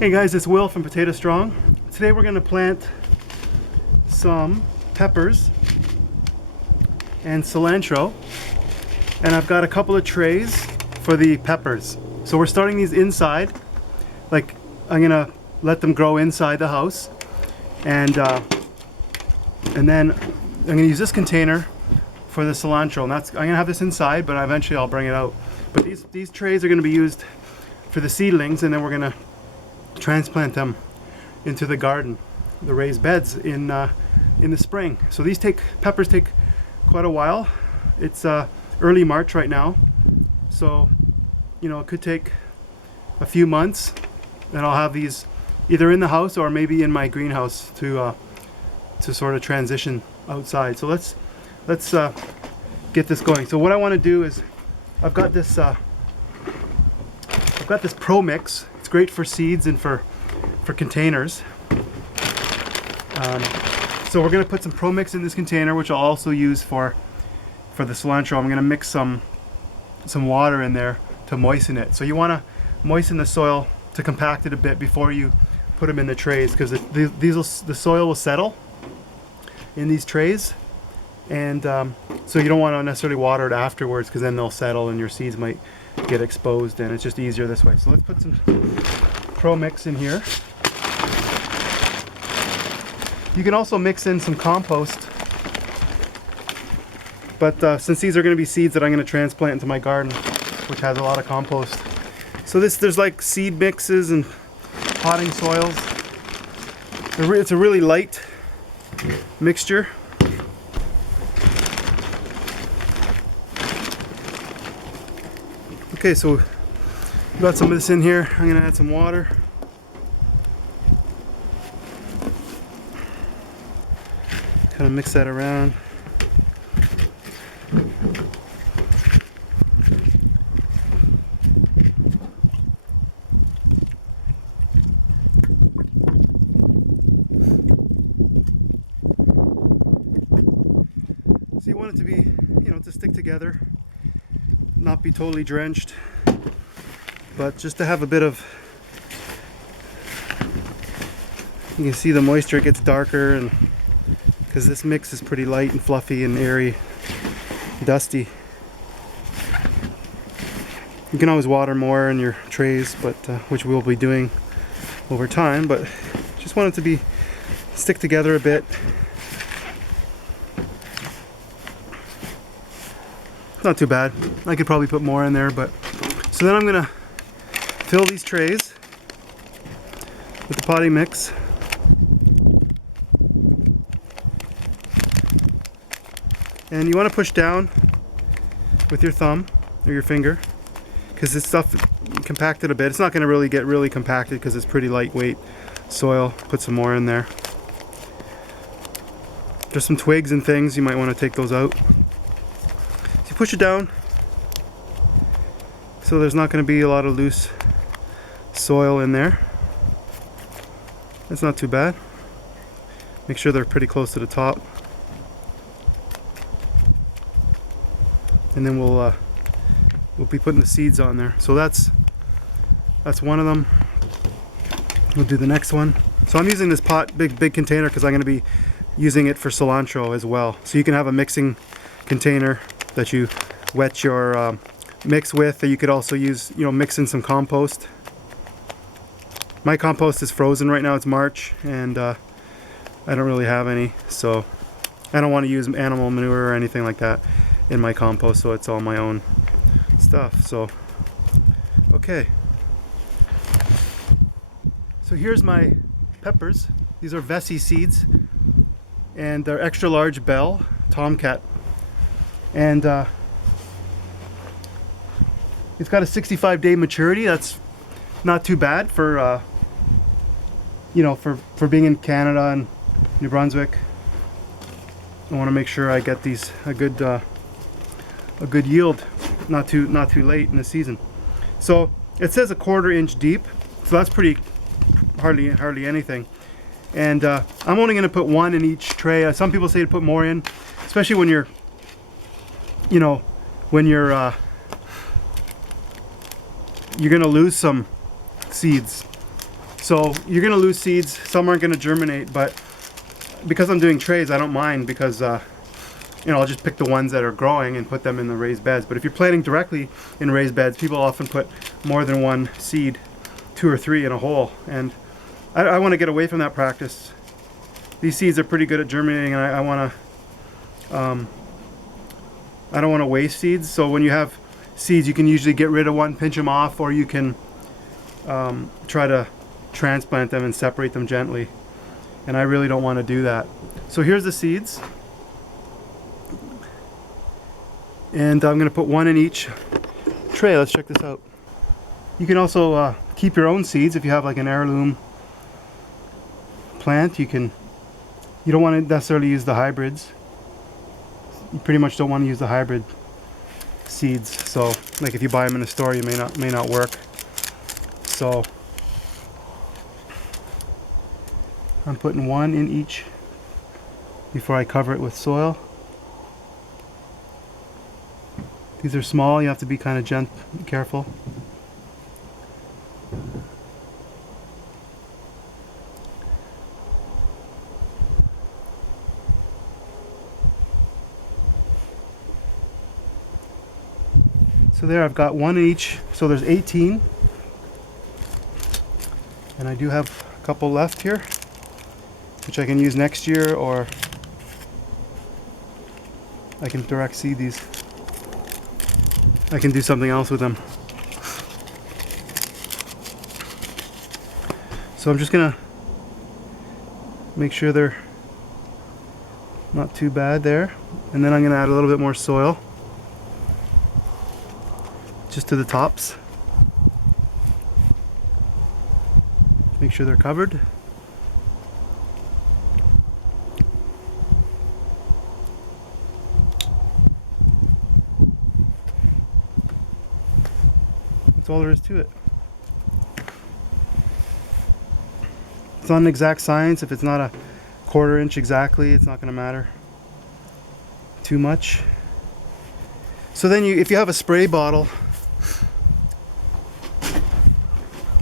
Hey guys, it's Will from Potato Strong. Today we're going to plant some peppers and cilantro, and I've got a couple of trays for the peppers. So we're starting these inside, like I'm going to let them grow inside the house, and then I'm going to use this container for the cilantro, and I'm going to have this inside, but eventually I'll bring it out. But these trays are going to be used for the seedlings, and then we're going to transplant them into the garden, the raised beds in the spring. So these peppers take quite a while. It's early March right now, so it could take a few months, and I'll have these either in the house or maybe in my greenhouse to sort of transition outside. So let's get this going. So what I want to do is I've got this Pro Mix. It's great for seeds and for containers. So we're going to put some Pro Mix in this container, which I'll also use for the cilantro. I'm going to mix some water in there to moisten it. So you want to moisten the soil to compact it a bit before you put them in the trays, because the soil will settle in these trays, and so you don't want to necessarily water it afterwards, because then they'll settle and your seeds might get exposed, and it's just easier this way. So let's put some Pro Mix in here. You can also mix in some compost, but since these are going to be seeds that I'm going to transplant into my garden, which has a lot of compost, so there's like seed mixes and potting soils. It's a really light mixture. Okay, so we've got some of this in here. I'm going to add some water. Kind of mix that around. So you want it to be, to stick together, not be totally drenched, but just to have a bit of, you can see the moisture gets darker, and because this mix is pretty light and fluffy and airy, dusty. You can always water more in your trays, but which we'll be doing over time, but just want it to stick together a bit. Not too bad. I could probably put more in there, but so then I'm gonna fill these trays with the potting mix. And you want to push down with your thumb or your finger, because this stuff compacted a bit. It's not going to really get really compacted because it's pretty lightweight soil. Put some more in there. There's some twigs and things, you might want to take those out. So you push it down so there's not going to be a lot of loose soil in there. That's not too bad. Make sure they're pretty close to the top. And then we'll be putting the seeds on there. So that's one of them. We'll do the next one. So I'm using this big container because I'm going to be using it for cilantro as well. So you can have a mixing container that you wet your mix with, or you could also use, mix in some compost. My compost is frozen right now. It's March, and I don't really have any, so I don't want to use animal manure or anything like that in my compost, so it's all my own stuff. So okay, so here's my peppers. These are Vessi seeds, and they're extra large bell tomcat, and it's got a 65-day maturity. That's not too bad for for being in Canada and New Brunswick. I want to make sure I get these a good yield, not too late in the season. So it says 1/4 inch deep, so that's pretty hardly anything. And I'm only going to put one in each tray. Some people say to put more in, especially when you're going to lose some seeds. So you're gonna lose seeds, some aren't gonna germinate, but because I'm doing trays, I don't mind, because you know, I'll just pick the ones that are growing and put them in the raised beds. But if you're planting directly in raised beds, people often put more than one seed, 2 or 3 in a hole, and I want to get away from that practice. These seeds are pretty good at germinating, and I want to I don't want to waste seeds. So when you have seeds, you can usually get rid of one, pinch them off, or you can try to transplant them and separate them gently, and I really don't want to do that. So here's the seeds, and I'm going to put one in each tray. Let's check this out. You can also keep your own seeds if you have like an heirloom plant. You don't want to necessarily use the hybrids. You pretty much don't want to use the hybrid seeds. So like if you buy them in a store, you may not work. So I'm putting one in each before I cover it with soil. These are small, you have to be kind of careful. So there, I've got one in each, so there's 18. And I do have a couple left here, which I can use next year, or I can direct seed these. I can do something else with them. So I'm just gonna make sure they're not too bad there, and then I'm gonna add a little bit more soil just to the tops. Make sure they're covered. That's all there is to it. It's not an exact science. If it's not a 1/4 inch exactly, it's not going to matter too much. So then if you have a spray bottle,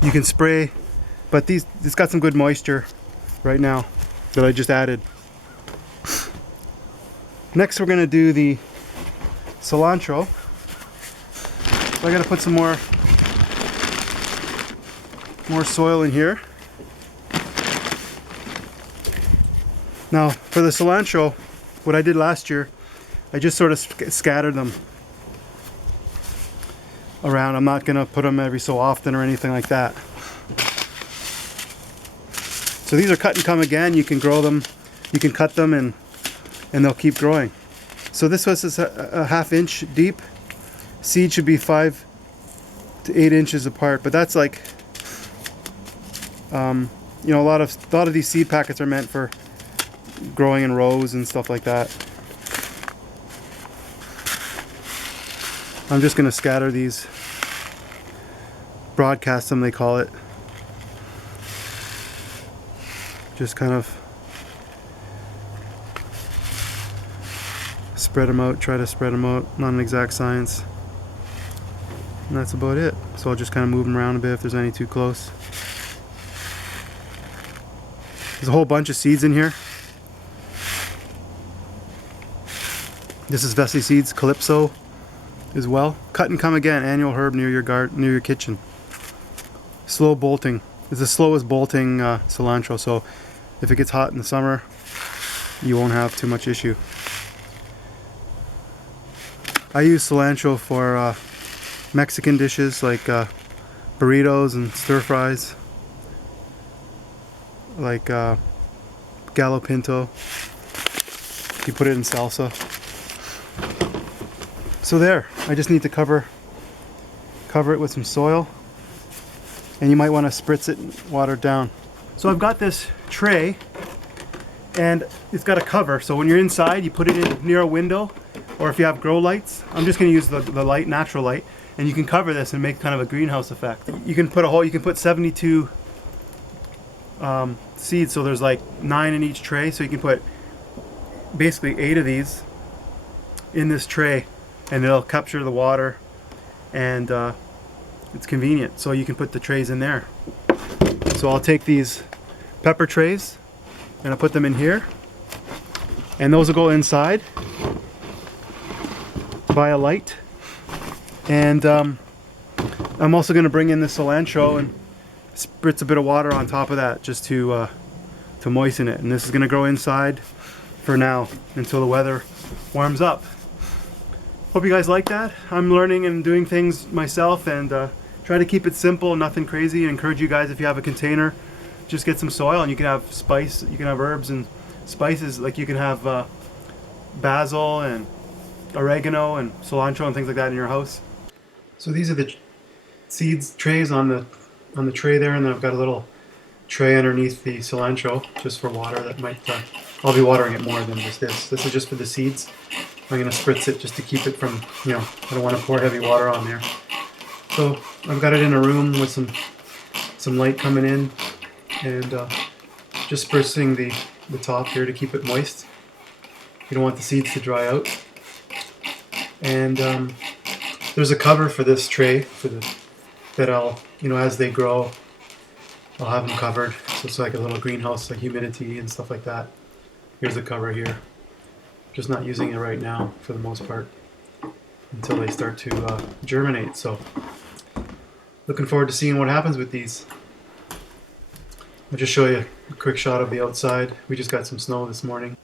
you can spray, but it's got some good moisture right now that I just added. Next we're going to do the cilantro. So I got to put some more soil in here. Now for the cilantro, what I did last year, I just sort of scattered them around. I'm not going to put them every so often or anything like that. So these are cut and come again. You can grow them, you can cut them, and they'll keep growing. So this was a 1/2 inch deep. Seed should be 5 to 8 inches apart, but that's like you know, a lot of these seed packets are meant for growing in rows and stuff like that. I'm just going to scatter these, broadcast them they call it. Just kind of spread them out, try to spread them out, not an exact science. And that's about it. So I'll just kind of move them around a bit if there's any too close. There's a whole bunch of seeds in here. This is Vessi Seeds Calypso as well. Cut and come again, annual herb near your garden, near your kitchen. Slow bolting. It's the slowest bolting cilantro, so if it gets hot in the summer, you won't have too much issue. I use cilantro for Mexican dishes like burritos and stir fries, like gallo pinto. You put it in salsa. So there, I just need to cover it with some soil, and you might want to spritz it and water it down. So I've got this tray, and it's got a cover, so when you're inside you put it in near a window, or if you have grow lights. I'm just going to use the light, natural light, and you can cover this and make kind of a greenhouse effect. You can put 72 seeds, so there's like 9 in each tray, so you can put basically 8 of these in this tray, and it'll capture the water, and it's convenient, so you can put the trays in there. So I'll take these pepper trays and I'll put them in here, and those will go inside by a light. And I'm also going to bring in the cilantro and spritz a bit of water on top of that just to moisten it. And this is going to grow inside for now until the weather warms up. Hope you guys like that. I'm learning and doing things myself, and try to keep it simple, nothing crazy. I encourage you guys, if you have a container, just get some soil, and you can have spice, you can have herbs and spices, like you can have basil and oregano and cilantro and things like that in your house. So these are the seeds trays on the tray there, and then I've got a little tray underneath the cilantro just for water. That might I'll be watering it more than just this. This is just for the seeds. I'm going to spritz it just to keep it from, I don't want to pour heavy water on there. So I've got it in a room with some light coming in, and just spritzing the top here to keep it moist. You don't want the seeds to dry out. And there's a cover for this tray that I'll, as they grow, I'll have them covered. So it's like a little greenhouse, like humidity and stuff like that. Here's the cover here. Just not using it right now for the most part until they start to germinate. So looking forward to seeing what happens with these. I'll just show you a quick shot of the outside. We just got some snow this morning.